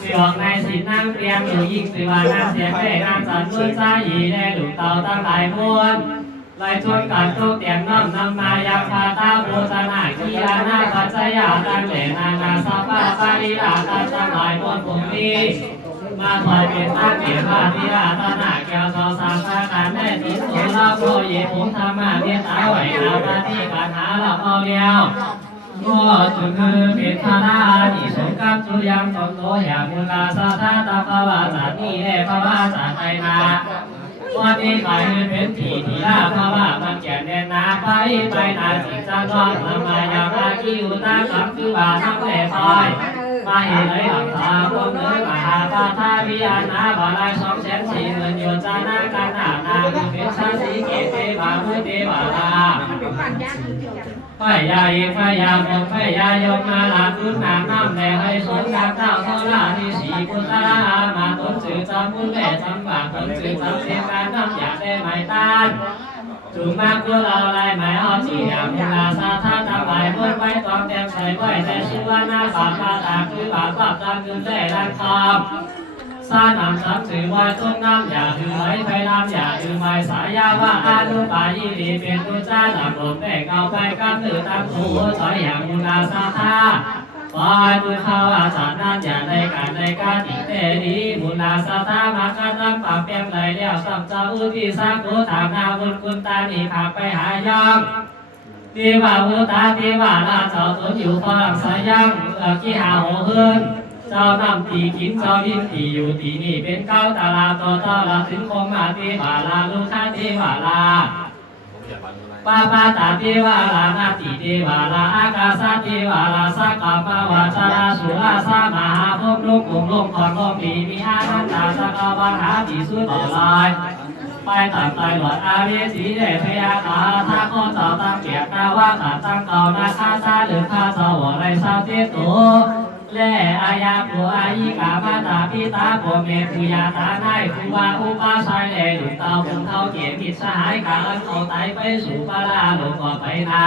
สิออกในสินนั่งเตรียมอยู่ยิ่งสิวานาเสียงได้นางสันมุนซาหีได้ลูกเต่าตั้งหลายม้วนไล่ชนกันทุกเตียงน้อมนำมายาคาตาโบสนาคีอานาปัจจยาตังเหลนานาสัพพะสาริราตันตั้งหลายม้วนผมนี้มาถอยเป็นตั้งเกียรติพิราตนาแก้วสอสามสาการแม่ติดตัวเราโปรเยผมธรรมะเรียนตายไหวนาหน้าที่การหาเราเอาเดียวก็จุคือเป็นธาราที่สงกับจุยังตนโตอย่างมุลาสาธาตาภาวะสานีแห่ภาวะสาไทยนาวันนี้ใครเป็นที่ที่ลาภาวะมันแก่แน่นาไปนาจิตจังร้อนทำมายามาคิวตากับคือว่าน้ำแหล่คอยมาเห็นเลยหลังตาพวกเนื้อมหาปาทาวิญาณบาลาย240,000โยจานาการนานาเป็นชาสีเกตเทวามุเทวาลาไฟยาเอกไฟยาบงไฟยายกมาลาพื้นน้ำน้ำแดงให้สนกับเจ้าเท่าราที่สีกุตลามาต้นสื่อจำมุนแหล่จำบากต้นสื่อจำเสียการน้ำอยากได้ไม้ต้านจุงมากคือเราลายไม้อ้อจีดำมุลาสาธาตาใบม้วนไว้ตองเต็มใส่ไว้แต่ชื่อว่าหน้าบาปาตาคือบาปตามเงินได้ด้านคำซาหนำซ้ำสื่อว่าต้นน้ำอย่าถือไว้ไฟน้ำอย่าถือไม้สายยาว่าอานุปายีรีเป็นตุจ้าหลับลมแบกเอาไปกันถือตั้งหูถอยอย่างมุลาสาธาปล่อยตุเข้าอาสานั่นอย่าในการติเตดีมุลาสาธามาคันลำปากเปียงไหลเลี้ยวซ้ำเจ้าอุทิสักโกถามนาบุญคุณตานีขับไปหายองที่ว่าอุตาที่ว่าลาเจ้าตนอยู่พลังสายังกี่หาโหเฮินเจ้านำตีกินเจ้าดินตีอยู่ตีนี่เป็นเก้าตาลาต่อต่อลาถึงคงมาที่ว่าลาลูกค้าที่ว่าลาปาปาตาเทวาลานาติเทวาลาอากาศเทวาลาสักกะปะวาจาราสุราสามหาภพลุกขุมลงขอนลมปีมีอานันตาสักกะวังหาติสุดลายไปตัดไตหลอดอาเวสีเดชพยาคาท่าข้อต่อตั้งเกียรตินาว่าขาดตั้งเก่านาคาซาหรือข้าสวไรสาวเทโตแล่อายาผัวอายิกามาตาพิตาผัวเมตุยาตาไนคุวาอุปาชายแลหลุดเตาผงเท่าเกียรติสหายกาลันเอาไตไปสู่ปาลาหลงก่อไปนา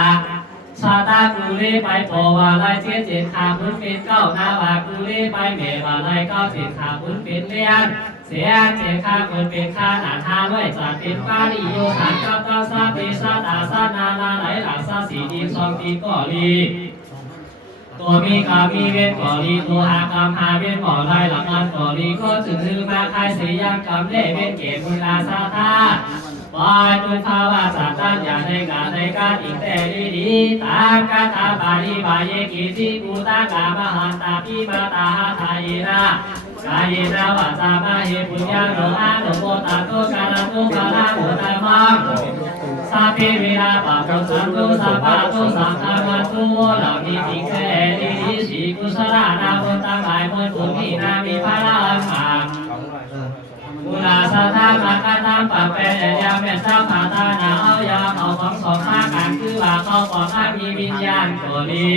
ชาตากุลีไปโปวาไลเจียเจ็ดขาพื้นเป็นเก้านาวากุลีไปเมวาไลเก้าเจ็ดขาพื้นเป็นเลียนเสียเจ็ดขาพื้นเป็นขาหนาทาไว้จัดเป็นปาริโยฐานกับตาซาปิชาตาซานานาไหลหลักซาสีดินสองปีก่อลีตัวมีกามีเวียนก่อลีตัวหากรรมหาเวียนก่อไล่หลังอันก่อลีก็จึงถือมาคายสียังกรรมเล่เวียนเกศมุลาสาธาปล่อยตุภาวะสัตว์ด้านอย่าในการอีกแต่ดีตามกาตาบาลีบายกิติปุตตากามหันตาพิมาตาหาทายนะกายนาวาจามาเหปุญญาโนอาโนโมตาโตกาลาโตกาลาโมตามังสัพเพเวราปะโตสันโตสัพพะโตสังฆามันโตเหล่านี้จริงแท้ดีสีกุศลานาบุญตั้งหลายบุญบุญมีนามีพระรามามุลาสาธามาคันตามปะแปะยาแม่เจ้าขาตานาเอายาเอาของสองมาการคือว่าเข้าของข้ามีวิญญาณก่อลี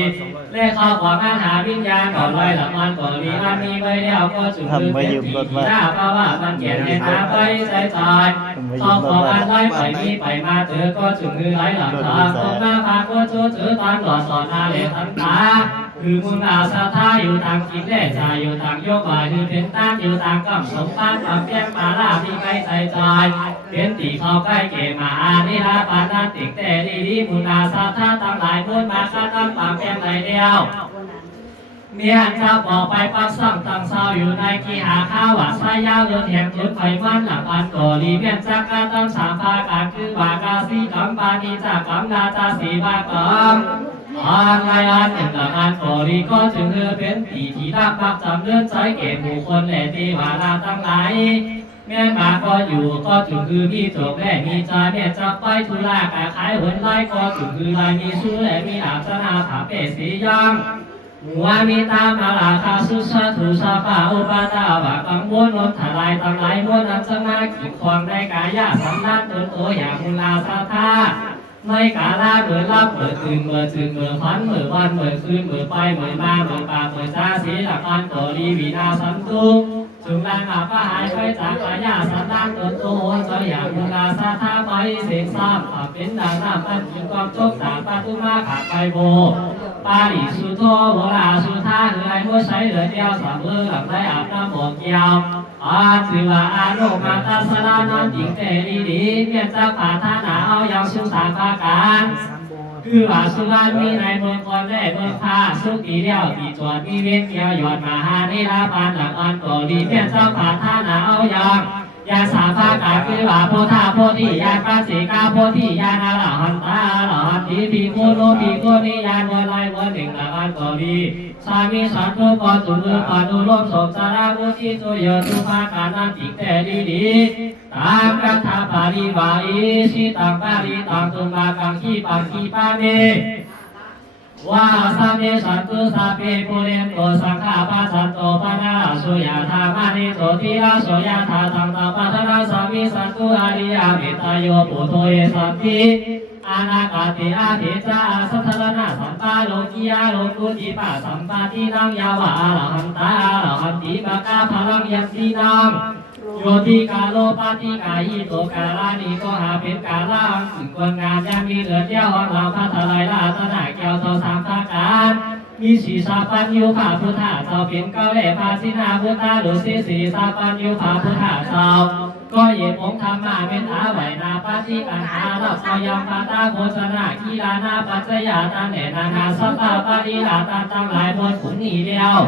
เล่เข้าของข้าหาวิญญาณก่อลอยหลับมันก่อลีมันมีใบเดียวก็จุดมือเป็นที่หน้าเพราะว่ามันเกียรติตาไปใจจอยเข้าของอันไล่ไปมีไปมาเจอก็จุดมือไหลหลับตาตรงหน้าพาก็โจเจอตอนหลอดสอนนาเลทันตาคือมุลาสาธาอยู่ทางกินแล่ใจอยู่ทางโยกวายคือเป็นตั้งอยู่ทางกำสมปันปะเปียงมาลาที่ใกล้ใจจอยเป็นตีเข้าใกล้เกมาอานิราปานาติกแต่ดีมุลาสาธาตั้งหลายมุนมาคาตั้งปะเปียงไหลเดียวเมียเจ้าบอกไปปักซ้ำตั้งเศร้าอยู่ในกีหาข้าวว่าสายยาวเลือดแห่งจุดไฟมันหลับอันก่อลีเมียจักการตั้งสามภาการคือวากาสีกัมปานีจากกัมนาจาสีวากรมอันไรอันหนึ่งหลังอันก่อลีก็จึงเป็นผีที่รักมักจำเลื่อนใจเกศบุคคลและที่วาลาตั้งหลายเมียมาก็อยู่ก็จึงคือมีโจกและมีใจเมียจับไปทุลากาขายหวนไล่ก็จึงคือลายมีสู้และมีอาบสนาถาเปสียังมัวมีตามาลาคาสุชาทุชาปาอุปาตาบะกังวลนนทลายตั้งหลายมวลอันสมาขีดความในกายสำนักตนโตอย่างมุลาสาธาในกาลาเมื่อรับเมื่อตื่นเมื่อจึงเมื่อฝันเมื่อวันเมื่อคืนเมื่อไปเมื่อมาเมื่อปากเมื่อจ้าสีหลักอันก่อลีวีนาสันตุ จุงลางอาภาหายไปจากอาญาสัตว์ตั้งตัวโตจอยอย่างมุลาสาธาไปเสกซ้ำขับเป็นด่างน้ำปันจิงความโชคด่างปาตุมาขาดไปโบปาลิสุโธโวลาสุธาหรือไอ้หัวใช้เหลือเดียวสามมือหลับได้อาบน้ำบอกเกี่ยวอาถือว่าอาโนมาตาสลานันจิงเตลีดีเมียนจะผ่าท่าหนาเอาอย่างสุสานภาการคือว่าสุวรรณมีในเมืองคนได้เมืองพาสุขีเดียวที่จวดมีเวียนเกี่ยวหยอดมาหาในลาปานหลังอันโกลีเมียนเจ้าผ่าท่าหนาเอาอย่างยาสาภากาคือว่าโพธาโพธิยาปัสสิกาโพธิยานาลหันตาลหันติปีโคโลปีโคนิยานวันไลวันหนึ่งหลังอันโกลีสามีสัตว์ทุกคนจุมือปานุโลมสมสาราวุฒิโสยตุภาการนันติแต่ดีดีตามรัฐปาริวาอิสิตังปาริตังตุมากังขีปังขีปาเมว่าสัมเมสัตตุสัพเพปุเรนโตสังฆาปะสันโตปะนาสุยาธามานิโสติราโสยาธาสังตาปัฏฐาสัมมิสัตตุอริยเมตตาโยปุโตเยสัพพิอนาคาติอาเทจาสัทธรณะสัมปาโลกิยาโลกุติปะสัมปาทินังยาวะอรหันตาอรหันติปะกาพลังยัมตินังโยติกาโลปาติกายิโตกาลานิก็หาเป็นกาลังสึกคนงานยังมีเหลือเดียวหวังเราพัทลายลาตนาแก้วโตสามภาการมีสีสาปัญญูขาพุทธะเจ้าเป็นเก้าเล่ภาสินาพุทธะหรือสีสาปัญญูขาพุทธะเจ้าก็เย็บองธรรมาเมตตาไหวนาปฏิกันหารับพยามปาตาโฆษณากีฬานาปัจจยาตังเนนานาสัพพะปาริลาตังตั้งหลายบนขุนนีเดียว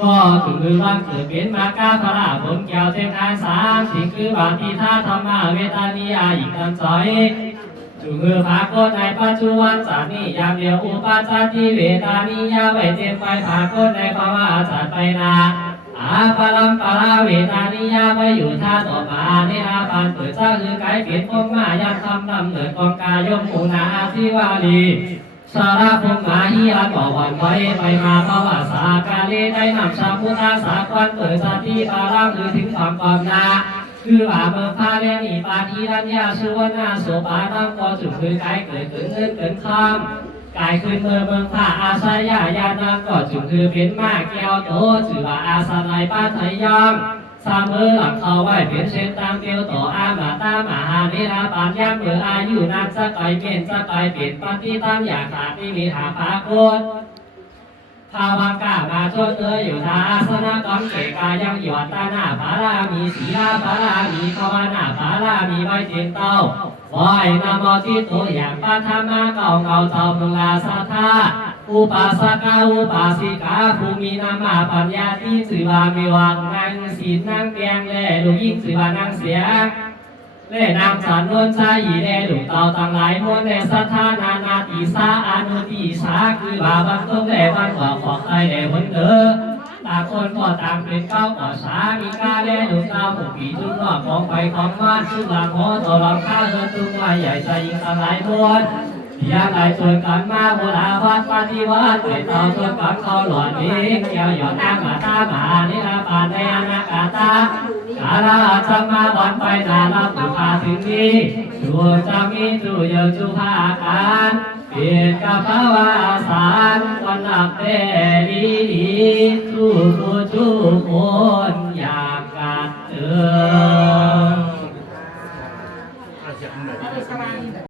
ก็คือวันเกิดเป็นมากาพระผลแก้วเทงานสามสิ่งคือบาทีท่าธรรมะเวทานิยาอีกกันใจจุงภาโกในปัจจุบันสามียามเดียวอุปาจาติเวทานิยาไว้เต็มไปภาโกในภาวะจัดไปนาอาปาลัมปาราเวทานิยาไว้อยู่ท่าต่อมาในอาปานเปิดจ้าคือกายเปลี่ยนพงมายังคำนำเหนือกองกายมมูนาทิวาลีสาราพงมาฮิอาต่อวันไว้ไปมาภาวะสากาเลได้นำชาพุทธาสากวันเปิดสติปารังหรือถึงความกองนาคือว่าเมื่อพาเรนีปาทีรัญญาสุวรรณโสปานังก็จุดคือกายเกิดเงินเกินคำกายคืนเมืองพาอาศัยญาณังก็จุดคือเป็นมากแก้วโตจือว่าอาสนัยป้าไทยยังสามมือหลังเขาไว้เป็นเช่นตามเกียวต่ออามาตามหาเนราปานย่างเมื่ออายุนานจะไกลเป็นจะไกลเป็นปฏิตั้งอยากขาดที่มีหาภาโคตภาวังกามาชดอยู่ทาอาสนะกองเกกายังหยอดตาหน้าภารามีศีลาภารามีภาวนาภารามีใบเตียนเต้าไหวนามทิตัวอย่างปัทมาเก่าเจ้าพงลาสัทธาอุปาสกาอุปาสิกาภูมินามาปัญญาที่สืบามีวังนั่งศีลนั่งเตียงแล่ลูกยิ่งสืบานั่งเสียเล่นางสันนวลชายหญิงแล่ลูกเต่าต่างหลายมวลแล่สัทธานานาติสาอนุติสาคือบาบังต้นแล่บังกว่าขอบใจแล่คนเด้อต่างคนก็ต่างเป็นเก้าก่อสามีกาแล่ลูกเต่าหมู่ปีจุนนอกของไปของบ้านชุดหลังหัวต่อหลังข้าเดินตุ้งวายใหญ่ใจยิ่งต่างหลายมวลอยากได้ชวนกันมาโบราณวัดปฏิวัติเป็นเราชวนกันเขาหล่อนี้เกี่ยวหยอดนางมาตามานิราปานในอนาคาตากาลาจะมาวันไปนาลำตุภาถึงนี้ดูจะมีดูเยอะจุภาการเปลี่ยนกับภาวะสารวันหลับแต่ดีทุกคน